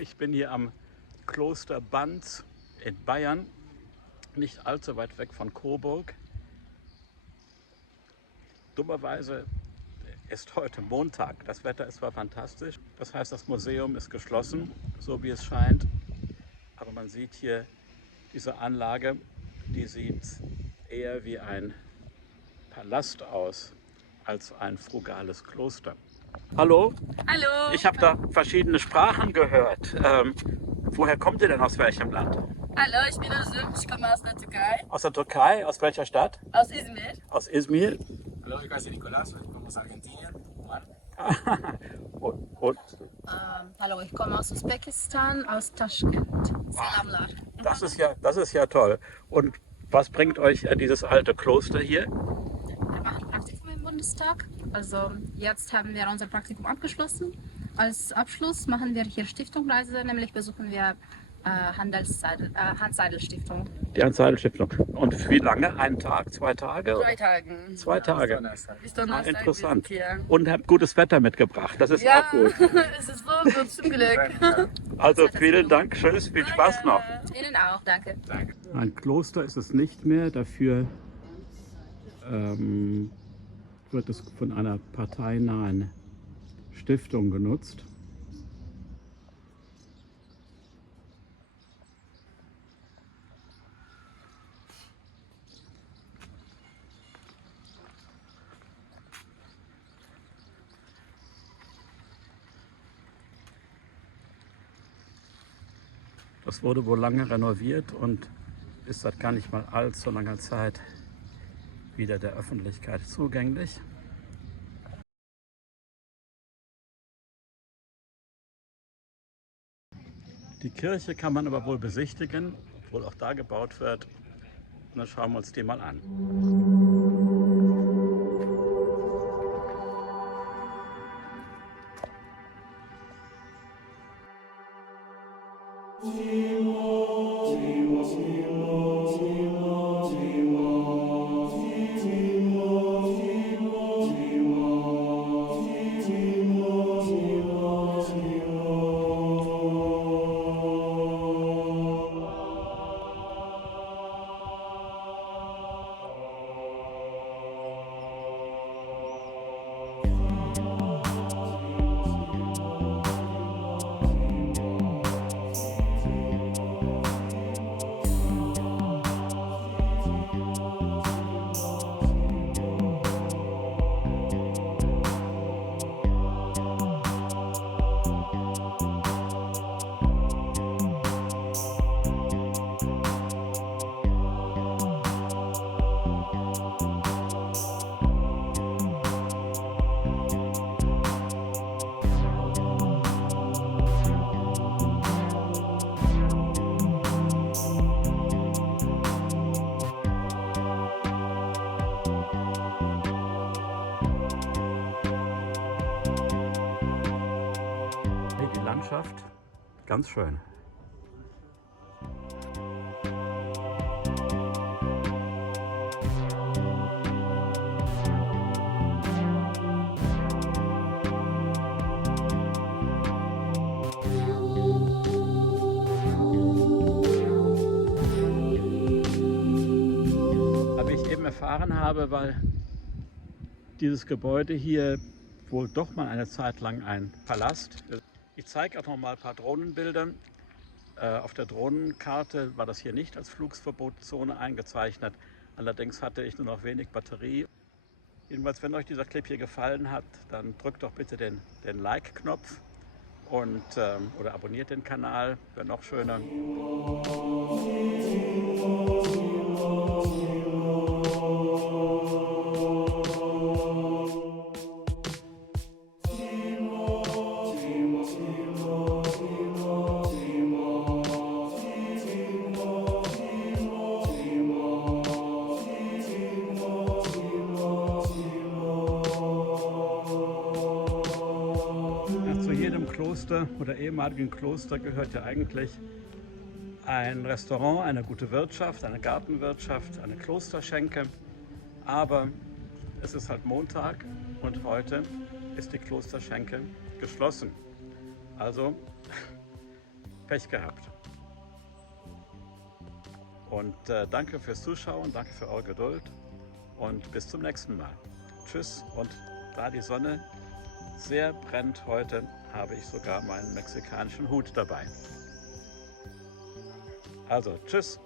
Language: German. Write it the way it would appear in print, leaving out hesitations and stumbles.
Ich bin hier am Kloster Banz in Bayern, nicht allzu weit weg von Coburg. Dummerweise ist heute Montag. Das Wetter ist zwar fantastisch, das heißt, das Museum ist geschlossen, so wie es scheint. Aber man sieht hier diese Anlage, die sieht eher wie ein Palast aus als ein frugales Kloster. Hallo? Hallo. Ich habe da verschiedene Sprachen gehört. Woher kommt ihr denn, aus welchem Land? Hallo, ich bin Özlem, ich komme aus der Türkei, Aus der Türkei? Aus welcher Stadt? aus Izmir. Aus Izmir? Hallo, ich heiße Nicolás, ich komme aus Argentinien. Und Hallo, ich komme aus Usbekistan, aus Taschkent. Selamlar. das ist ja toll. Und was bringt euch dieses alte Kloster hier? Wir machen Praktikum im Bundestag. Also jetzt haben wir unser Praktikum abgeschlossen. Als Abschluss machen wir hier Stiftungsreise, nämlich besuchen wir Hans-Seidel-Stiftung. Die Hans-Seidel-Stiftung. Und wie lange? Einen Tag? 2 Tage? 3 Tagen. 2 Tage. Bis Donnerstag. Interessant. Wir sind hier. Und habt gutes Wetter mitgebracht. Das ist Ja, auch gut. es ist so gut, zum Glück. Also vielen Dank. Tschüss. Viel Spaß noch. Ihnen auch, danke. Ein Kloster ist es nicht mehr. Dafür wird es von einer parteinahen Stiftung genutzt. Das wurde wohl lange renoviert und ist seit gar nicht mal allzu langer Zeit wieder der Öffentlichkeit zugänglich. Die Kirche kann man aber wohl besichtigen, obwohl auch da gebaut wird. Und dann schauen wir uns die mal an. Die Landschaft, ganz schön. Aber ich eben erfahren habe, weil dieses Gebäude hier wohl doch mal eine Zeit lang ein Palast. Ich zeige auch noch mal ein paar Drohnenbilder. Auf der Drohnenkarte war das hier nicht als Flugverbotszone eingezeichnet. Allerdings hatte ich nur noch wenig Batterie. Jedenfalls, wenn euch dieser Clip hier gefallen hat, dann drückt doch bitte den Like-Knopf und oder abonniert den Kanal, wäre noch schöner. Zu jedem Kloster oder ehemaligen Kloster gehört ja eigentlich ein Restaurant, eine gute Wirtschaft, eine Gartenwirtschaft, eine Klosterschenke. Aber es ist halt Montag und heute ist die Klosterschenke geschlossen. Also Pech gehabt. Und danke fürs Zuschauen, danke für eure Geduld und bis zum nächsten Mal. Tschüss, und da die Sonne sehr brennt heute, habe ich sogar meinen mexikanischen Hut dabei. Also, tschüss!